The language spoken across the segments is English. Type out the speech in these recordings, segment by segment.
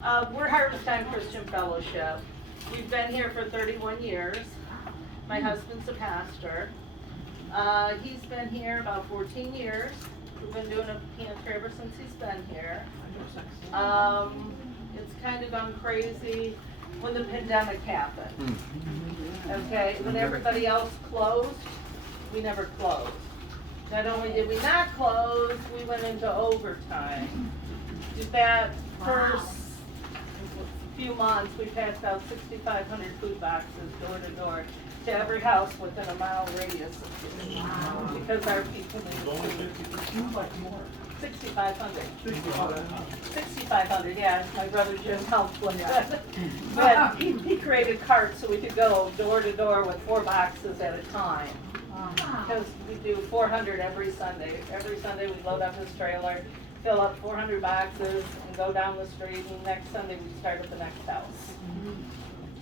We're Harvest Time Christian Fellowship. We've been here for 31 years. My husband's a pastor. He's been here about 14 years. We've been doing a pantry ever since he's been here. It's kind of gone crazy when the pandemic happened. Okay, when everybody else closed, we never closed. Not only did we not close, we went into overtime. That first few months, we passed out 6,500 food boxes door to door to every house within a mile radius of here. Because our people needed food. 6,500. 6,500, yeah. My brother Jim helped with that. But he created carts so we could go door to door with 4 boxes at a time. Because we do 400 every Sunday. Every Sunday we load up his trailer, fill up 400 boxes, and go down the street, and next Sunday we start at the next house.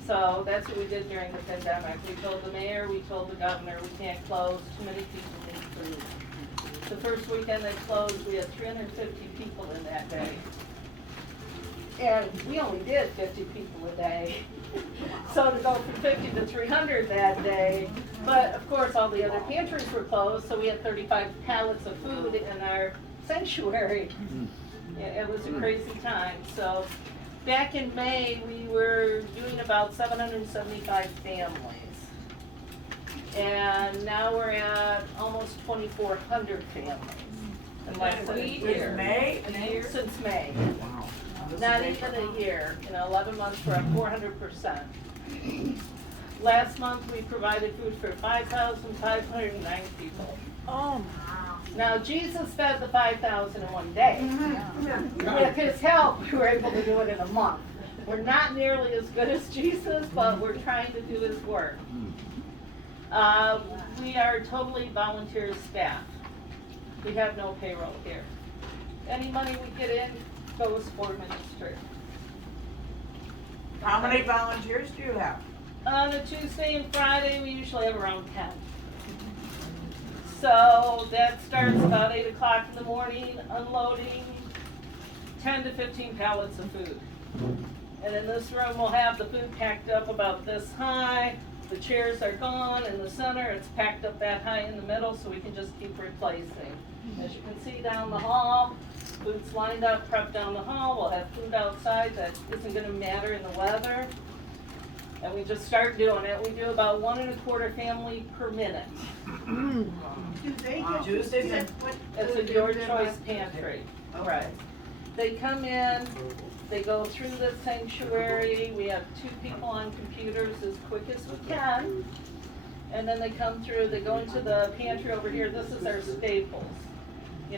So that's what we did during the pandemic. We told the mayor, we told the governor, we can't close, too many people need food. The first weekend they closed, we had 350 people in that day. And we only did 50 people a day. So to go from 50 to 300 that day, but of course all the other pantries were closed, so we had 35 pallets of food in our sanctuary. It was a crazy time. So back in May, we were doing about 775 families. And now we're at almost 2,400 families. In less than a year. Since May. Wow. Not even a year. 11 months we're up 400%. Last month we provided food for 5,509 people. Oh, Now Jesus fed the 5,000 in one day. With his help, we were able to do it in a month. We're not nearly as good as Jesus, but we're trying to do his work. We are totally volunteer staff. We have no payroll here. Any money we get in goes for ministry. how many volunteers do you have? On a Tuesday and Friday, we usually have around 10. So that starts about 8 o'clock in the morning, unloading 10 to 15 pallets of food. And in this room, we'll have the food packed up about this high. The chairs are gone in the center. It's packed up that high in the middle, so we can just keep replacing. As you can see down the hall, food's lined up, prepped down the hall. We'll have food outside that isn't going to matter in the weather. And we just start doing it. We do about 1 1/4 family per minute. Tuesdays. It's a your choice pantry. Right. They come in, they go through the sanctuary. We have 2 people on computers as quick as we can. And then they come through, they go into the pantry over here. This is our staples.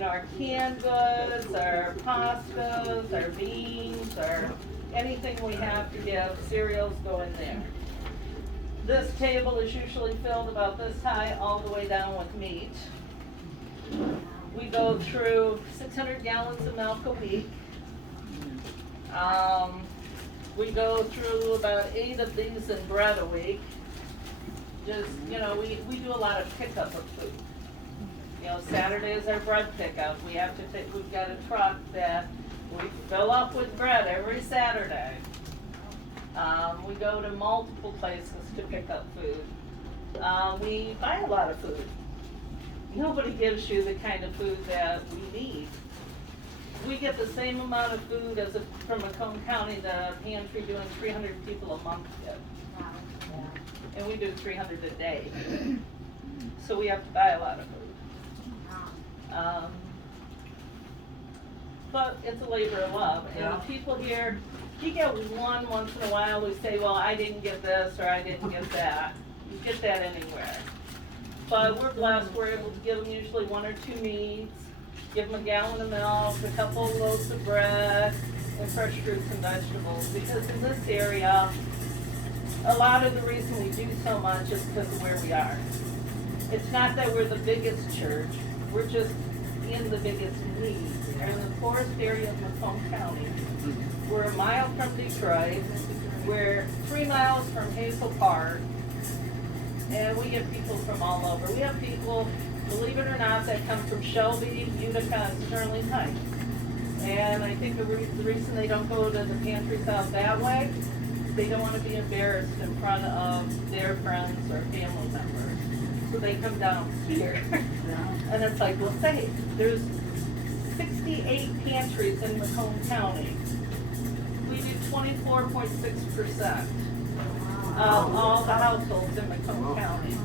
Our canned goods, our pastas, our beans, our anything we have to give, cereals go in there. This table is usually filled about this high all the way down with meat. We go through 600 gallons of milk a week. We go through about 8 of these in bread a week. Just, we do a lot of pickup of food. Saturday is our bread pickup. We've got a truck that we fill up with bread every Saturday. We go to multiple places to pick up food. We buy a lot of food. Nobody gives you the kind of food that we need. We get the same amount of food as from Macomb County, the pantry doing 300 people a month get. And we do 300 a day. So we have to buy a lot of food. But it's a labor of love. And the people here, you get one once in a while who say, well, I didn't get this or I didn't get that. You get that anywhere. But we're blessed. We're able to give them usually 1 or 2 meats, give them a gallon of milk, a couple of loaves of bread, and fresh fruits and vegetables. Because in this area, a lot of the reason we do so much is because of where we are. It's not that we're the biggest church. We're just in the biggest need. We're in the poorest area of Macomb County. We're a mile from Detroit. We're 3 miles from Hazel Park. And we get people from all over. We have people, believe it or not, that come from Shelby, Utica, and Sterling Heights. And I think the reason they don't go to the pantries out that way, they don't want to be embarrassed in front of their friends or family members. So they come down here. And it's like, well, say, there's 68 pantries in Macomb County. We do 24.6% of all the households in Macomb County.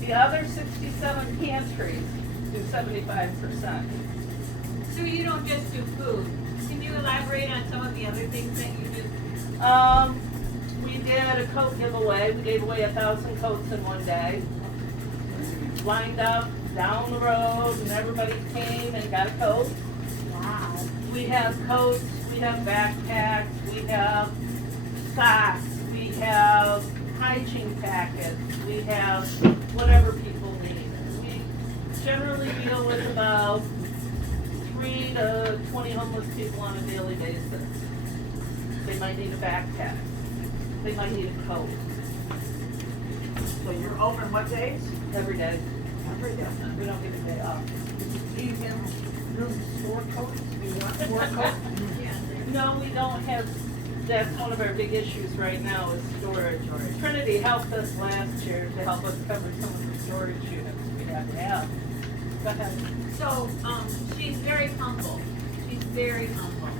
The other 67 pantries do 75%. So you don't just do food. Can you elaborate on some of the other things that you do? We did a coat giveaway. We gave away 1,000 coats in one day. Lined up down the road, and everybody came and got a coat. Wow. We have coats, we have backpacks, we have socks, we have hygiene packets, we have whatever people need. We generally deal with about 3 to 20 homeless people on a daily basis. They might need a backpack. They might need a coat. So you're open what days? Every day. Every day. We don't give a day off. Do you have room store coats? Do you want store coats? No, we don't have, that's one of our big issues right now is storage. Trinity helped us last year to help us cover some of the storage units we have to have. Go ahead. So, she's very humble. She's very humble.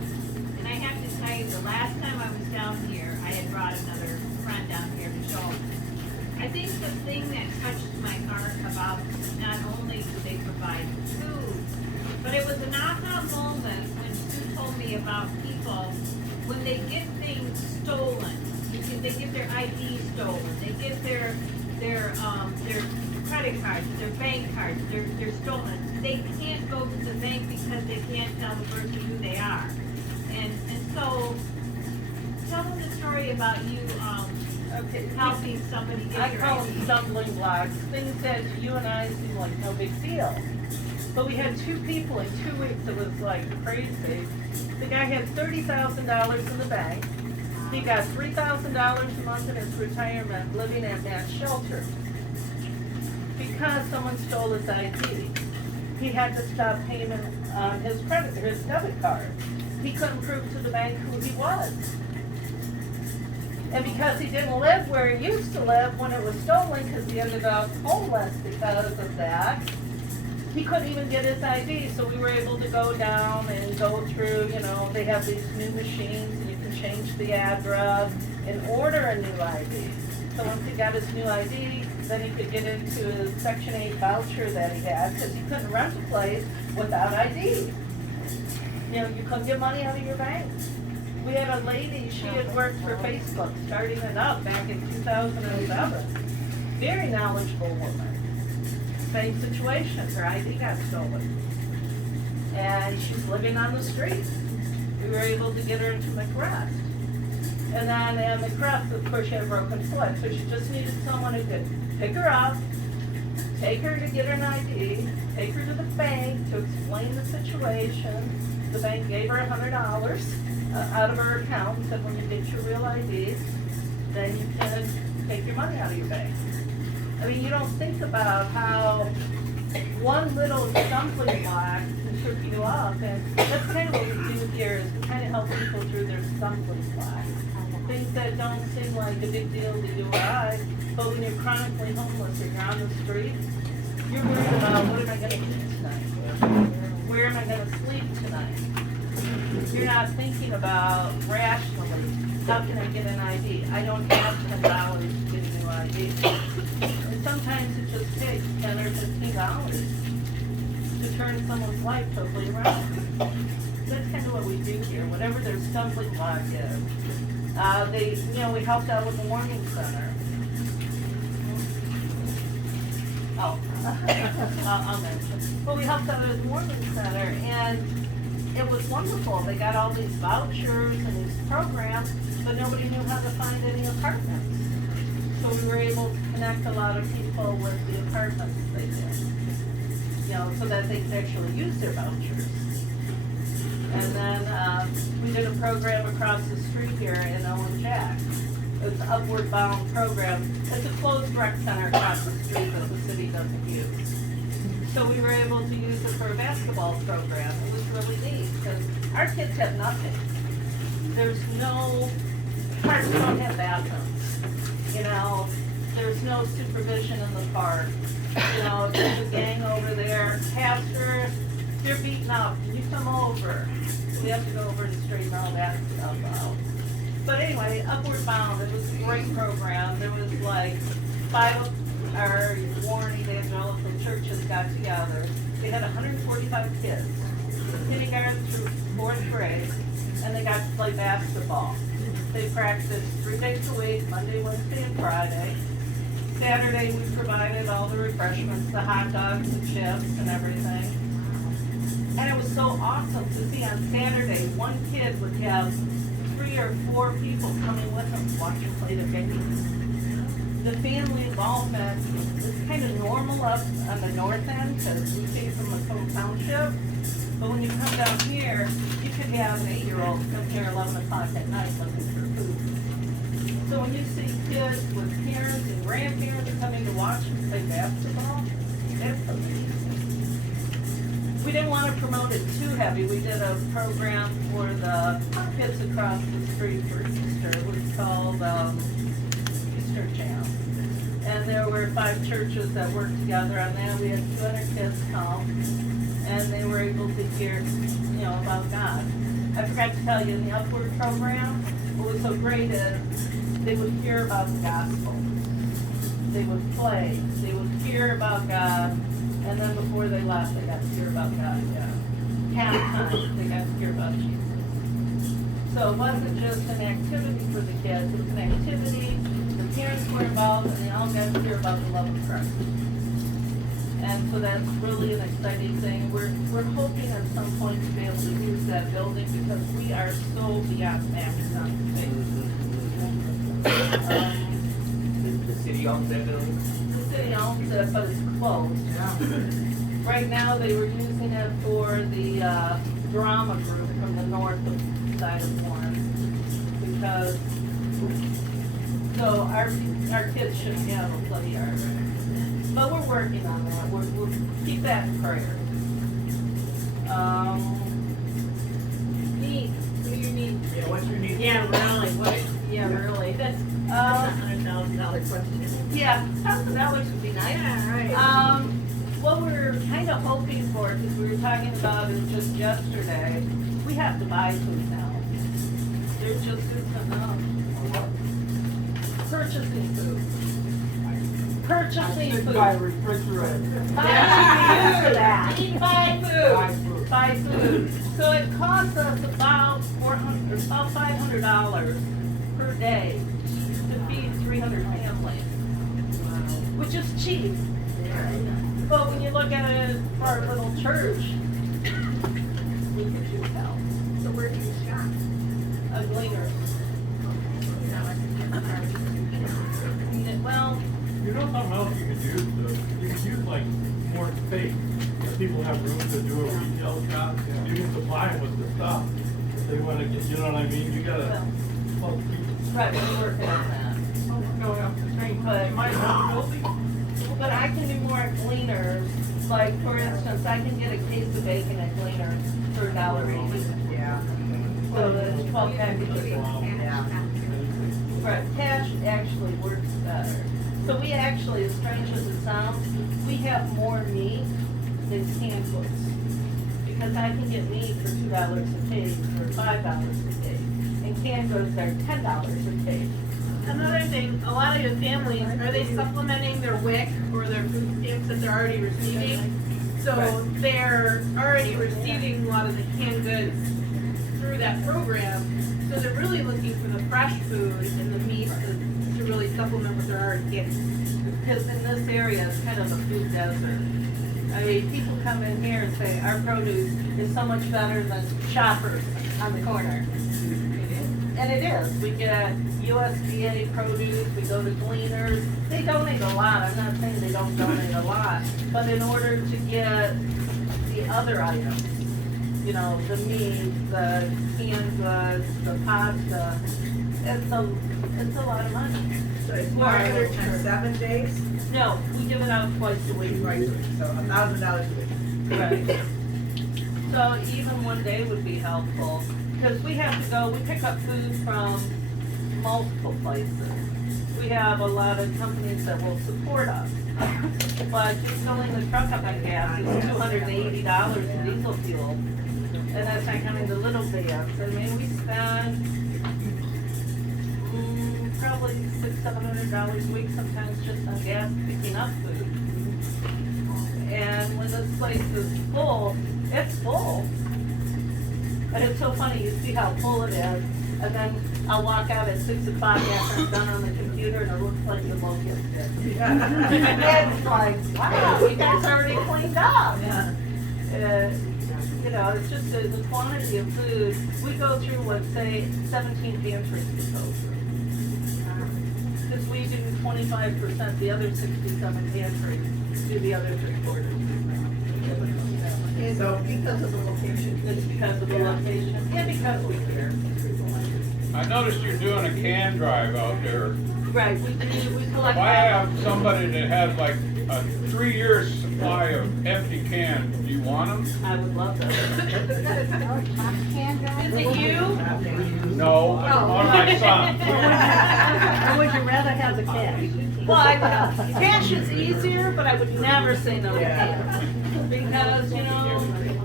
And I have to tell you, the last time I was down here, I had brought another friend down here to show. I think the thing that touched my heart about not only do they provide food, but it was an aha moment when Sue told me about people, when they get things stolen, they get their ID stolen, they get their credit cards, their bank cards, they're stolen. They can't go to the bank because they can't tell the person who they are. And so, tell them the story about you, Okay. helping somebody I get your call them ID. stumbling blocks, things that you and I seem like no big deal. But we had 2 people in 2 weeks, it was like crazy. The guy had $30,000 in the bank. He got $3,000 a month in his retirement living at that shelter. Because someone stole his ID, he had to stop payment on his debit card. He couldn't prove to the bank who he was. And because he didn't live where he used to live when it was stolen, because he ended up homeless because of that, he couldn't even get his ID. So we were able to go down and go through, they have these new machines and you can change the address and order a new ID. So once he got his new ID, then he could get into his Section 8 voucher that he had, because he couldn't rent a place without ID. You couldn't get money out of your bank. We had a lady, she had worked for Facebook, starting it up back in 2007. Very knowledgeable woman. Same situation, her ID got stolen. And she's living on the street. We were able to get her into McRest. And then at McRest, of course, she had a broken foot, so she just needed someone who could pick her up, take her to get her an ID, take her to the bank to explain the situation. The bank gave her $100 out of her account and said, when you get your real ID, then you can take your money out of your bank. I mean, you don't think about how one little stumbling block can trip you up, and that's kind of what we do here, is we kind of help people through their stumbling blocks. Things that don't seem like a big deal to you or I, but when you're chronically homeless or you're on the street, you're worried about, what am I gonna eat tonight? Where am I gonna sleep tonight? You're not thinking about rationally, how can I get an ID? I don't have $10 to get a new ID. And sometimes it just takes $10 or $15 to turn someone's life totally around. That's kind of what we do here, whatever their stumbling block is. We helped out with the warming center. Oh, I'll mention. But we helped out at the warming center, and it was wonderful. They got all these vouchers and these programs, but nobody knew how to find any apartments. So we were able to connect a lot of people with the apartments they did, so that they could actually use their vouchers. And then we did a program across the street here in Owen Jack. It's an upward bound program. It's a closed rec center across the street that the city doesn't use. So we were able to use it for a basketball program. It was really neat, because our kids have nothing. There's no, parks don't have bathrooms, you know, there's no supervision in the park. You know, there's a gang over there, pastor, if you're beaten up, can you come over? We have to go over and straighten all that stuff out. But anyway, Upward Bound, it was a great program. There was like 5 of our Warren Evangelical churches got together. They had 145 kids, kindergarten through 4th grade, and they got to play basketball. They practiced 3 days a week, Monday, Wednesday, and Friday. Saturday, we provided all the refreshments, the hot dogs, the chips, and everything. And it was so awesome to see on Saturday, one kid would have 3 or 4 people coming with him to watch him play the game. The family involvement is kind of normal up on the north end, because we came from the Cove Township. But when you come down here, you could have an 8-year-old come here 11 o'clock at night looking for food. So when you see kids with parents and grandparents coming to watch them play basketball, that's amazing. We didn't want to promote it too heavy. We did a program for the kids across the street for Easter. It was called Easter Jam. And there were 5 churches that worked together on that. We had 200 kids come, and they were able to hear, you know, about God. I forgot to tell you, in the Upward program, what was so great is they would hear about the gospel. They would play. They would hear about God. And then before they left, they got to hear about God again. Half time, they got to hear about Jesus. So it wasn't just an activity for the kids, it was an activity, the parents were involved, and they all got to hear about the love of Christ. And so that's really an exciting thing. We're hoping at some point to be able to use that building, because we are so beyond maxed on space. The city owns that building? The city owns it, but it's closed. Right now, they were using it for the drama group from the north side of Warren, because, so our kids shouldn't have a play yard. But we're working on that. We'll keep that in prayer. Need, what do you need? Yeah, what's your need? Yeah, really, what, yeah, really, that's a $100,000 question. Yeah, $1,000 would be nice. Yeah, right. What we're kind of hoping for, because we were talking about it just yesterday, we have to buy food now. There just isn't enough. Purchasing food. Purchasing food. Buy a refrigerator. Buy food. Buy food. Buy food. So it costs us about $500 per day to feed 300 families, which is cheap. But when you look at it for our little church, we could use help. So where do you shop? A gleaner. Well, You know something else you could use? You could use like more space. If people have room to do a retail shop, you can supply them with the stuff. If they want to get, you know what I mean? You gotta, well, right, we're working on that. But I can do more at Gleaners. Like, for instance, I can get a case of bacon at Gleaners for $1 each. Yeah. So there's 12 packages. Yeah. Right, cash actually works better. So we actually, as strange as it sounds, we have more meat than canned goods. Because I can get meat for $2 a case or $5 a case. And canned goods are $10 a case. Another thing, a lot of your families, are they supplementing their WIC or their food stamps that they're already receiving? So Right. they're already receiving a lot of the canned goods through that program. So they're really looking for the fresh food and the meat to really supplement what they're already getting. Because in this area, it's kind of a food desert. I mean, people come in here and say, our produce is so much better than Shoppers on the corner. And it is. We get USDA produce, we go to Gleaners. They donate a lot. I'm not saying they don't donate a lot. But in order to get the other items, you know, the meat, the canned goods, the pasta, it's a lot of money. So it's 400 times 7 days, No, we give it out twice a week. right, so $1,000 a week. Right. So even one day would be helpful, because we have to go, we pick up food from multiple places. We have a lot of companies that will support us. But just filling the truck up on gas is $280 in diesel fuel. And that's not counting the little vans. I mean, we spend probably $600-700 a week sometimes just on gas picking up food. And when this place is full, it's full. And it's so funny, you see how full it is, and then I'll walk out at 6 o'clock after I'm done on the computer and it looks like the locust did. And it's like, wow, you guys already cleaned up. You know, it's just the quantity of food. We go through, let's say, 17 pantries we go through. Because we do 25%, the other 67 pantries do the other 3/4. So because of the location. It's because of the location, and because we care. I noticed you're doing a can drive out there. Right, we collect. If I have somebody that has like a 3-year supply of empty cans, do you want them? I would love that. Is it you? No, on my son. Or would you rather have the cash? Well, cash is easier, but I would never say no to cans. Because, you know,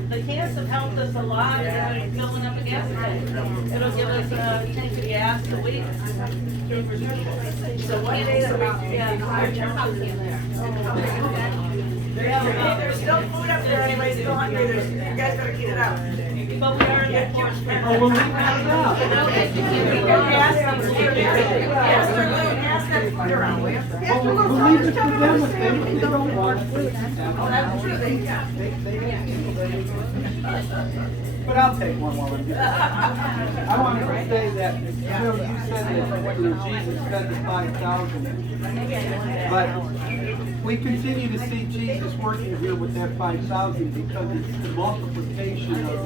the cans have helped us a lot in filling up a gas tank. It'll give us a tank of gas a week. So one day a week. There's still food up there anyway, still hungry, you guys better keep it up. But we are in the forest. Oh, well, we got it out. We'll leave it to them if they don't want it. Oh, that's true, yeah. But I'll take one while I'm here. I wanted to say that, you know, you said that, you know, Jesus fed the 5,000. But we continue to see Jesus working here with that 5,000 because it's the multiplication of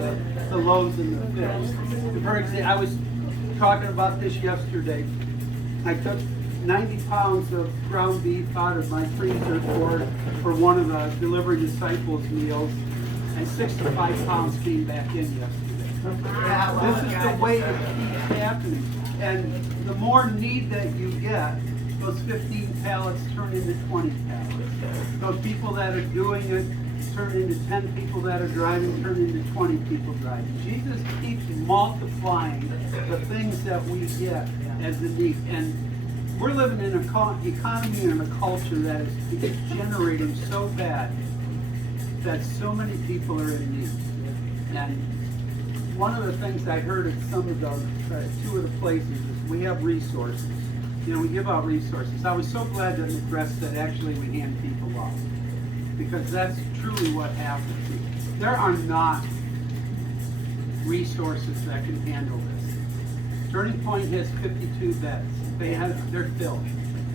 the loaves and the fish. For example, I was talking about this yesterday. I took 90 pounds of ground beef out of my freezer for one of the Delivery Disciples meals, and 65 pounds came back in yesterday. This is the way it keeps happening. And the more need that you get, those 15 pallets turn into 20 pallets. Those people that are doing it turn into 10 people that are driving, turn into 20 people driving. Jesus keeps multiplying the things that we get as the need. And we're living in an economy and a culture that is generating so bad that so many people are in need. And one of the things I heard at some of the, two of the places is we have resources. You know, we give out resources. I was so glad that McGrath said actually we hand people off, because that's truly what happens. There are not resources that can handle this. Turning Point has 52 beds. They're filled.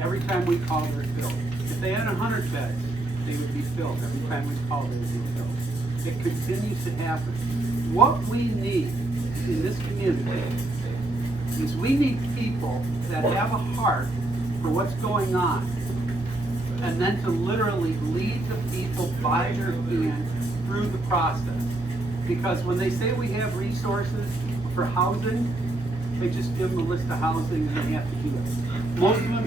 Every time we call, they're filled. If they had 100 beds, they would be filled. Every time we call, they would be filled. It continues to happen. What we need in this community is we need people that have a heart for what's going on, and then to literally lead the people by their hand through the process. Because when they say we have resources for housing, they just give them a list of housing and they have to do it. Most of them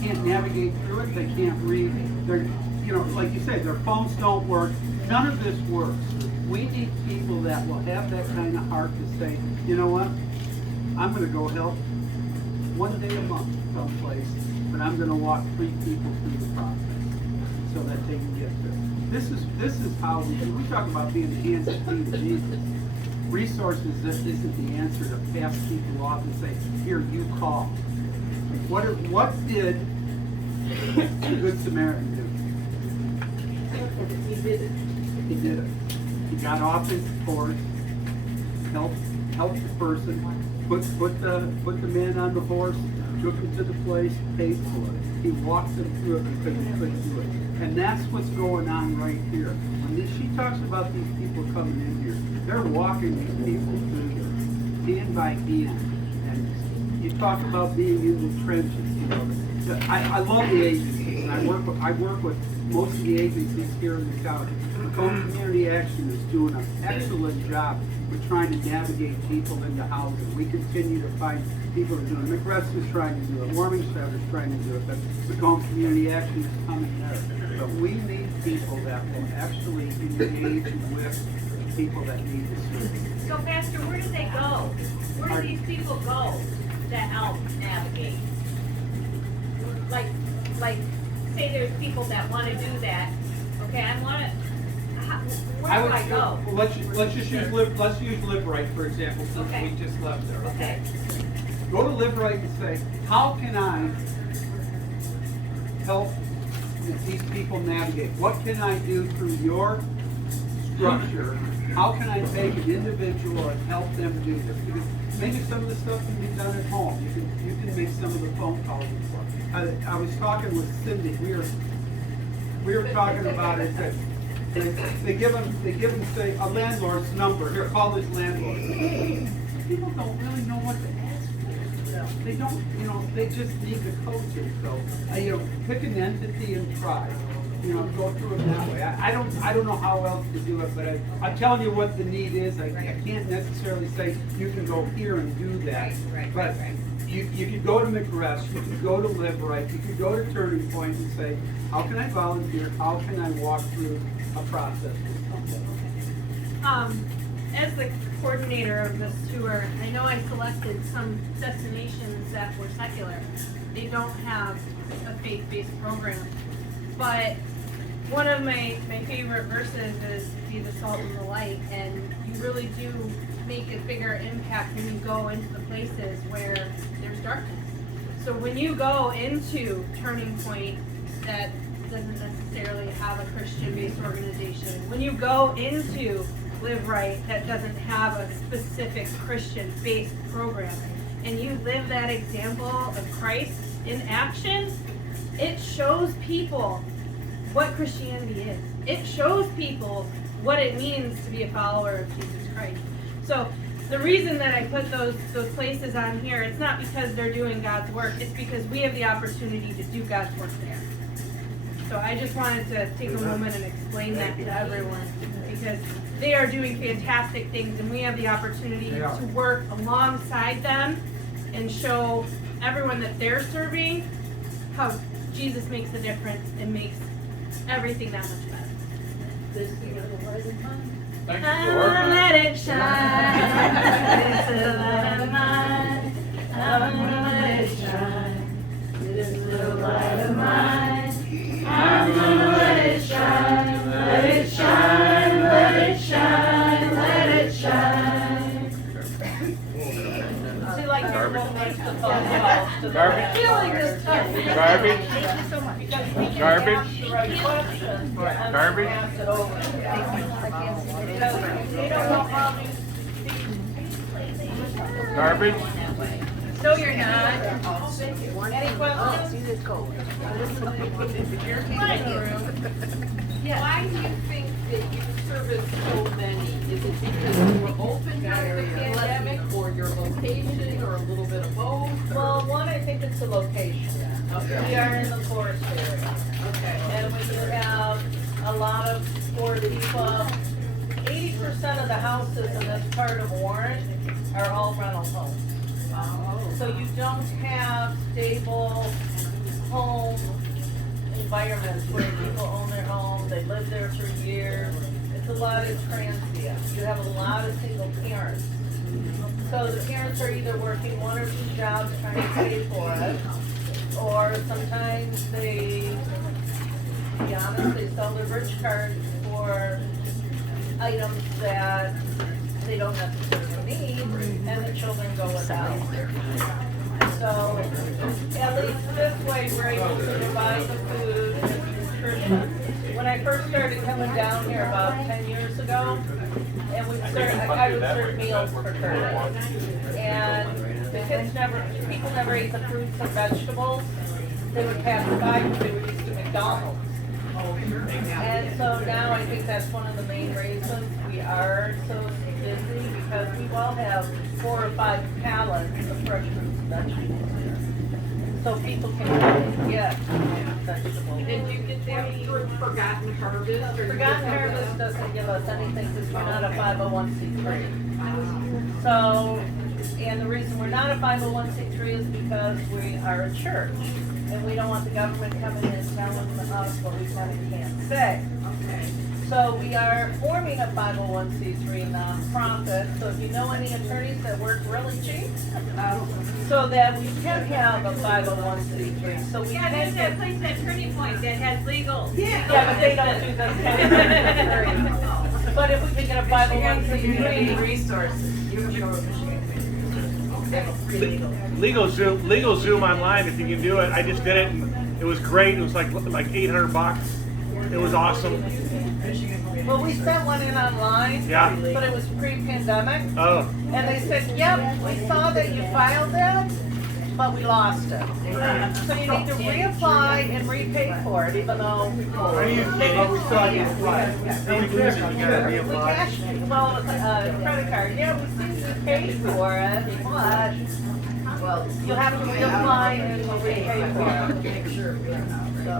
can't navigate through it. They can't read. They're, you know, like you say, their phones don't work. None of this works. We need people that will have that kind of heart to say, you know what, I'm going to go help one day a month someplace, but I'm going to walk 3 people through the process so that they can get through. This is how we talk about being the hands and feet of Jesus. Resources, this isn't the answer to pass people off and say, here, you call. What did the Good Samaritan do? He did it. He did it. He got off his horse, helped the person, put the man on the horse, took him to the place, paid for it. He walked them through it because he couldn't do it. And that's what's going on right here. When she talks about these people coming in here, they're walking these people through here, hand by hand, and you talk about being in the trenches, you know. I love the agencies, and I work with most of the agencies here in the county. Home Community Action is doing an excellent job with trying to navigate people into housing. We continue to find people that are doing it. McRest is trying to do it, Warming Center is trying to do it, but Home Community Action is coming there. But we need people that will actually engage with people that need the service. So Pastor, where do they go? Where do these people go to help navigate? Like, say there's people that wanna do that, okay, where do I go? Let's just use Live Right, for example, since Okay. we just left there, Okay, Go to Live Right and say, how can I help these people navigate? What can I do through your structure? How can I take an individual and help them do this? Because maybe some of the stuff can be done at home. You can make some of the phone calls and stuff. I was talking with Cindy. We were talking about it that they give them say a landlord's number. Here, call this landlord. People don't really know what to ask for. They don't, you know, they just need the coaching. So, you know, pick an entity and try. You know, go through it that way. I don't know how else to do it, but I'm telling you what the need is. I can't necessarily say you can go here and do that. But you could go to McRest, you could go to Live Right, you could go to Turning Point and say, how can I volunteer? How can I walk through a process with something? As the coordinator of this tour, I know I selected some destinations that were secular. They don't have a faith-based program. But one of my favorite verses is be the salt and the light, and you really do make a bigger impact when you go into the places where there's darkness. So when you go into Turning Point that doesn't necessarily have a Christian-based organization, when you go into Live Right that doesn't have a specific Christian-based program, and you live that example of Christ in action, it shows people what Christianity is. It shows people what it means to be a follower of Jesus Christ. So the reason that I put those places on here, it's not because they're doing God's work, it's because we have the opportunity to do God's work there. So I just wanted to take a moment and explain that to everyone, because they are doing fantastic things and we have the opportunity to work alongside them and show everyone that they're serving how Jesus makes a difference and makes everything that much better. This is the light of mine. Thank I'm you, gonna Lord. let it shine. It's the light of mine. I'm gonna let it shine. This is the light of mine. I'm gonna let it shine. Let it shine. Let it shine. Let it shine. See, like your Garbage. book makes the phone calls to the Garbage. Feeling this tough. Garbage. Because we can ask Garbage. the right questions and then Garbage. pass it over. Because they don't know how these Garbage. No, you're not. Any questions? Why do you think that you service so many? Is it because you were open during the pandemic, or your location, or a little bit of both? Well, one, I think it's the location. We are in the forest area. Okay. And we do have a lot of poor people. 80% of the houses in this part of Warren are all rental homes. So you don't have stable home environments where people own their home, they live there for years. It's a lot of transient. You have a lot of single parents. So the parents are either working 1 or 2 jobs trying to pay for it, or sometimes they, to be honest, they sell their bridge cards for items that they don't necessarily need, and the children go without. So, at least this way, we're able to provide the food and nutrition. When I first started coming down here about 10 years ago, and I would serve meals for Curtis. And the kids people never ate the fruits and vegetables. They would pass by because they were used to McDonald's. And so now I think that's one of the main reasons we are so busy because we all have 4 or 5 pallets of fresh fruits and vegetables here. So people can get vegetables. And you get that through Forgotten Harvest or? Forgotten Harvest doesn't give us anything because we're not a 501c3. So, and the reason we're not a 501c3 is because we are a church. And we don't want the government coming in and telling us what we can and can't say. Okay. So we are forming a 501c3 nonprofit. So if you know any attorneys that work really cheap, so that we can have a 501c3. So we Yeah, can there's that get, place at Turning Point that has legal. yeah, but they don't do this kind of thing. But if we could get a 501c3. resources. You have to go to Michigan. Legal Zoom online if you can do it. I just did it and it was great. It was like $800. It was awesome. Well, we sent one in online. Yeah. But it was pre-pandemic. Oh, And they said, yep, we saw that you filed it, but we lost it. So you need to reapply and repay for it, even though. are you kidding? We saw you apply. Then we lose it, you gotta We reapply. cashed, well, with a credit card, yeah, we see you paid for it, but Well, you'll have to reapply and repay for it. make sure. So.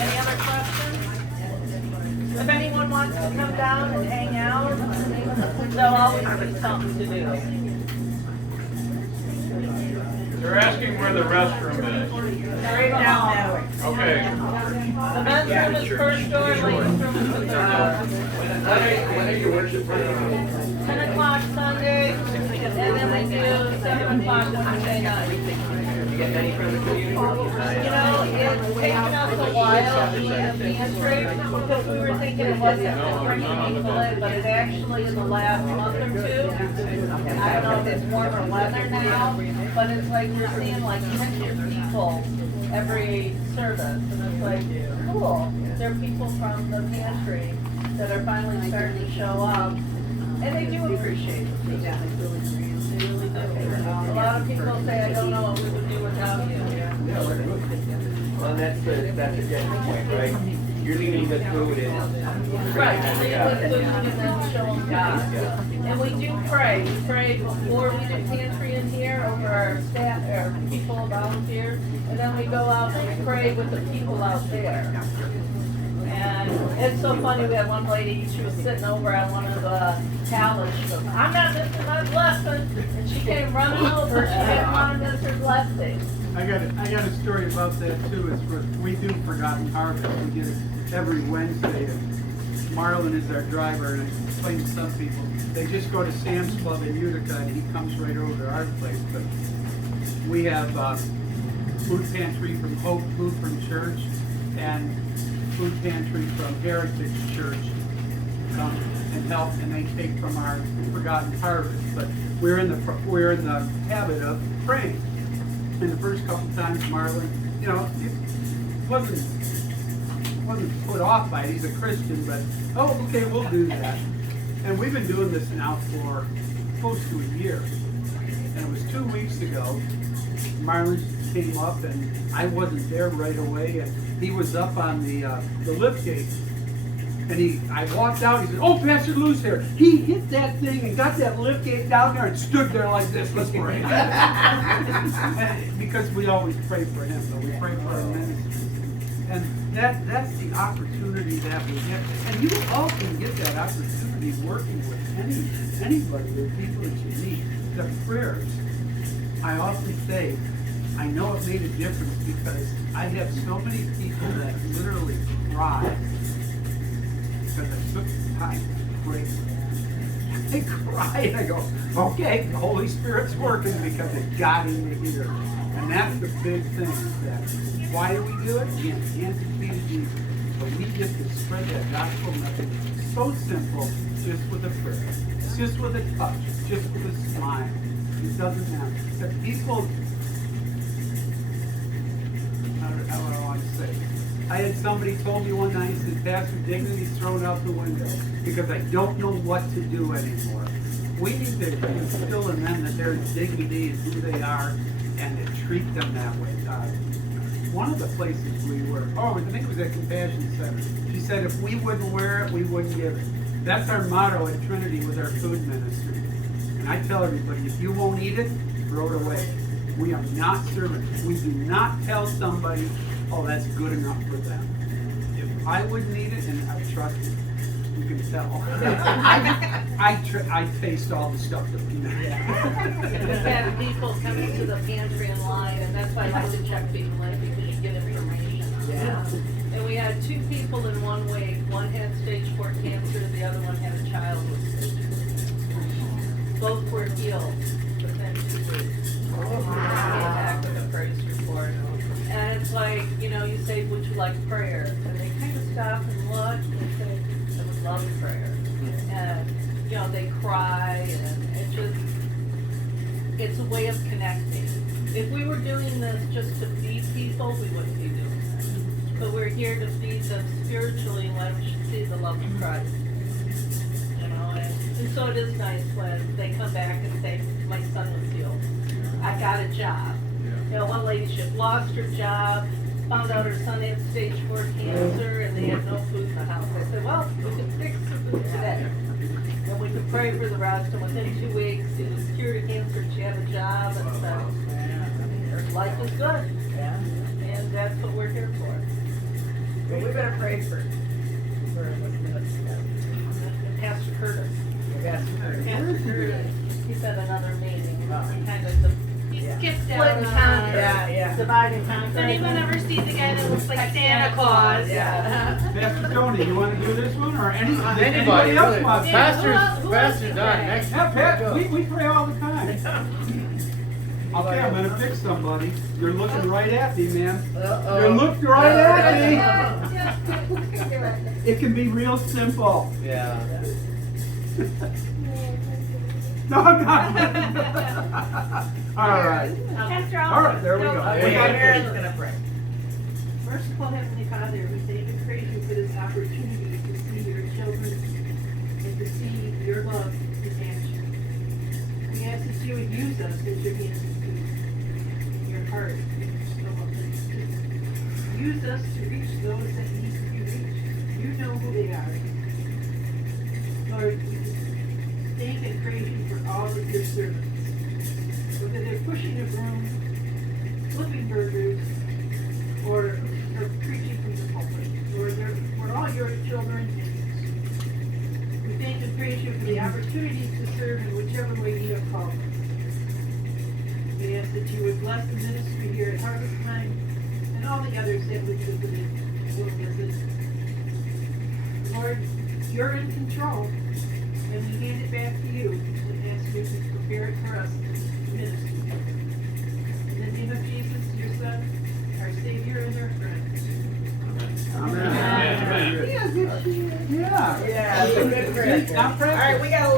Any other questions? If anyone wants to come down and hang out, there'll always be something to do. They're asking where the restroom is. Right now. Okay. The men's room is first door, ladies' room is the third door. When are your worship Fridays? 10 o'clock Sunday, and then we do 7 o'clock Wednesday night. You get any from the community? You know, it's taken us a while being a pantry, because we were thinking it wasn't just bringing people in, but it actually in the last month or two, I don't know if it's warmer weather now, but it's like we're seeing like 10 people every service, and it's like, cool. There are people from the pantry that are finally starting to show up, and they do appreciate it. They really do. A lot of people say, I don't know what we would do without you. Well, that's a good point, right? You're leaving the food and. Right, and they put food and then show them God. And we do pray. We pray before we do pantry in here over our staff, our people, volunteers, and then we go out and pray with the people out there. And it's so funny, we had one lady, she was sitting over on one of the pallets, she goes, I'm not missing my blessing, and she came running over, she didn't want to miss her blessing. I got a story about that too. We do Forgotten Harvest. We get it every Wednesday. And Marlon is our driver, and I explain to some people, they just go to Sam's Club in Utica, and he comes right over to our place. But we have food pantry from Hope Lutheran Church and food pantry from Heritage Church come and help, and they take from our Forgotten Harvest. But we're in the habit of praying. And the first couple times, Marlon, you know, it wasn't put off by it. He's a Christian, but oh, okay, we'll do that. And we've been doing this now for close to a year. And it was 2 weeks ago. Marlon came up, and I wasn't there right away, and he was up on the lift gate. And I walked out, he said, oh, Pastor Lou's here. He hit that thing and got that lift gate down there and stood there like this. Let's pray. Because we always pray for him, so we pray for our ministers. And that's the opportunity that we get. And you all can get that opportunity working with anybody, the people that you meet. The prayers, I often say, I know it made a difference because I have so many people that literally cry. Because I took the time to pray. I cry and I go, okay, the Holy Spirit's working because it got in here. And that's the big thing. That why do we do it? Again, hands and feet of Jesus. But we get to spread that gospel message. It's so simple, just with a prayer. It's just with a touch. It's just with a smile. It doesn't matter. The people, how do I want to say? I had somebody told me one night, he said, Pastor, dignity's thrown out the window because I don't know what to do anymore. We need to instill in them that there's dignity in who they are and to treat them that way. One of the places we were, I think it was at Compassion Center, she said if we wouldn't wear it, we wouldn't give it. That's our motto at Trinity with our food ministry. And I tell everybody, if you won't eat it, throw it away. We are not serving. We do not tell somebody, oh, that's good enough for them. If I wouldn't eat it, and I trust you, you can tell. I taste all the stuff that we make. We've had people come into the pantry in line, and that's why I like to check people in, because you get information. Yeah. And we had 2 people in one week. One had stage 4 cancer, the other one had a child with stage 4. Both were healed within 2 weeks. Came back with a praise report. And it's like, you know, you say, would you like prayer? And they kind of stop and look and say, I would love prayer. And, you know, they cry, and it just, it's a way of connecting. If we were doing this just to feed people, we wouldn't be doing this. But we're here to feed them spiritually and let them see the love of Christ. You know, and so it is nice when they come back and say, my son was healed. I got a job. You know, one lady, she had lost her job, found out her son had stage 4 cancer, and they had no food in the house. I said, well, we can fix the food today. And we could pray for the rest, and within 2 weeks, she was cured of cancer, she had a job, and said, her life is good. And that's what we're here for. Well, we better pray for what's minutes ago. And Pastor Curtis. Pastor Pastor Curtis, he's at another meeting, he kind of He skipped split out and on. conquer. Yeah. Divide and conquer. If anyone ever sees a guy that looks like Santa Claus. Yeah. Pastor Tony, you want to do this one, or Anybody, anybody else really. wants to? Pastor's done. Next. Yeah, Pat, we pray all the time. Okay, I'm gonna pick somebody. You're looking right at me, man. You're looking right at me. It can be real simple. Yeah. No, I'm not. All right. Pastor All right, there we go. We got Mary's gonna pray. Merciful Heavenly Father, we thank and praise you for this opportunity to see your children and to see your love in action. We ask that you would use us as your hands and feet, your heart, to use us to reach those that need to be reached. You know who they are. Lord, we just thank and praise you for all of your servants. Whether they're pushing a broom, flipping burgers, or preaching from the pulpit. Lord, we're all your children, and we thank and praise you for the opportunity to serve in whichever way you have called us. We ask that you would bless the ministry here at Harvest Time and all the others that we visited and will visit. Lord, you're in control, and we hand it back to you and ask you to prepare it for us to minister. In the name of Jesus, your Son, our Savior and our friend. Amen. Amen. Yeah. Yeah, it's a good prayer. Now, All right, we got a